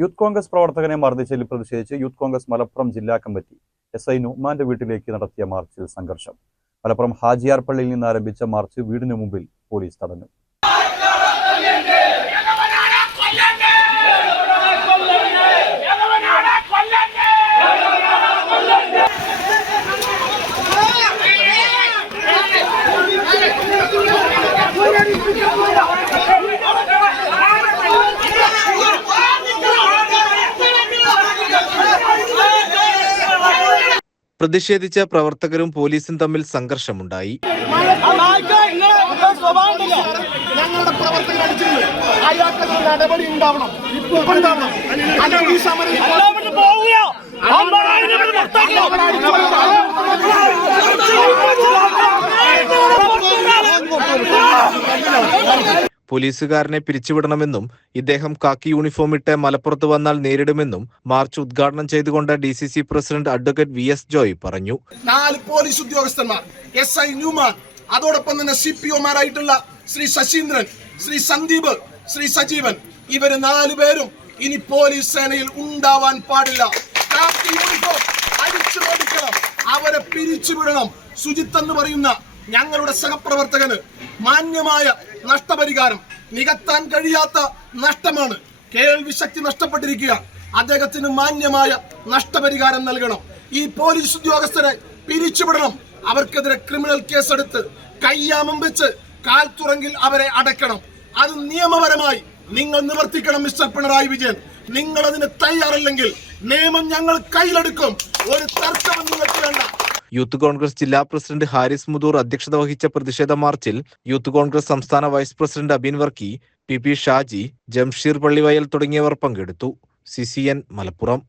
Youth Congress പ്രവർത്തകനെ മർദ്ദിച്ചതിൽ പ്രതിഷേധിച്ച് youth Congress Malappuram ജില്ലാ committee SI നുമാന്റെ വീട്ടിലേക്ക് നടത്തിയ മാർച്ചിൽ സംഘർഷം. മലപ്പുറം ഹാജിയാർ പള്ളിയിൽ നിന്ന് ആരംഭിച്ച മാർച്ച് വീടിന് മുമ്പിൽ പോലീസ് തടഞ്ഞു. പ്രതിഷേധിച്ച പ്രവർത്തകരും പോലീസും തമ്മിൽ സംഘർഷമുണ്ടായി. ഞങ്ങളുടെ പ്രവർത്തകർ അടിച്ചിട്ടുണ്ട്. അയാൾക്കെതിരെ നടപടി ഉണ്ടാവണം. പോലീസുകാരനെ പിരിച്ചുവിടണമെന്നും ഇദ്ദേഹം കാക്കി യൂണിഫോം ഇട്ട് മലപ്പുറത്ത് വന്നാൽ നേരിടുമെന്നും മാർച്ച് ഉദ്ഘാടനം ചെയ്തുകൊണ്ട് DCC president advocate VS Joy പറഞ്ഞു. 4 പോലീസ് ഉദ്യോഗസ്ഥന്മാർ, SI ന്യൂമാൻ, അതോടൊപ്പം തന്നെ CPOമാരായിട്ടുള്ള ശ്രീ ശശീന്ദ്രൻ, ശ്രീ സന്ദീപ്, ശ്രീ സജീവൻ, ഇവര് 4 പേരും ഇനി പോലീസ് സേനയിൽ ഉണ്ടാവാൻ പാടില്ല. കാക്കി യൂണിഫോം അടിച്ചു ഓടിക്കണം, അവരെ പിരിച്ചുവിടണം. സുജിത്ത് എന്ന് പറയുന്ന ഞങ്ങളുടെ സഹപ്രവർത്തകന് മാന്യമായ നഷ്ടപരിഹാരം, നികത്താൻ കഴിയാത്ത നഷ്ടമാണ്. കേൾവി ശക്തി നഷ്ടപ്പെട്ടിരിക്കുക. അദ്ദേഹത്തിന് മാന്യമായ നഷ്ടപരിഹാരം നൽകണം. ഈ പോലീസ് ഉദ്യോഗസ്ഥരെ പിരിച്ചുവിടണം. അവർക്കെതിരെ ക്രിമിനൽ കേസെടുത്ത് കയ്യാമം വെച്ച് കാൽത്തുറങ്കിൽ അവരെ അടയ്ക്കണം. അത് നിയമപരമായി നിങ്ങൾ നിവർത്തിക്കണം. മിസ്റ്റർ പിണറായി വിജയൻ, നിങ്ങൾ അതിന് തയ്യാറല്ലെങ്കിൽ നിയമം ഞങ്ങൾ കയ്യിലെടുക്കും. ഒരു തർക്കവും നിങ്ങൾക്ക് വേണ്ട. യൂത്ത് കോൺഗ്രസ് ജില്ലാ പ്രസിഡന്റ് ഹാരിസ് മുതൂർ അധ്യക്ഷത വഹിച്ച പ്രതിഷേധ മാർച്ചിൽ യൂത്ത് കോൺഗ്രസ് സംസ്ഥാന vice president Abin Varkey, PP Shaji, Jamsheer Pallivayal തുടങ്ങിയവർ പങ്കെടുത്തു. CCN മലപ്പുറം.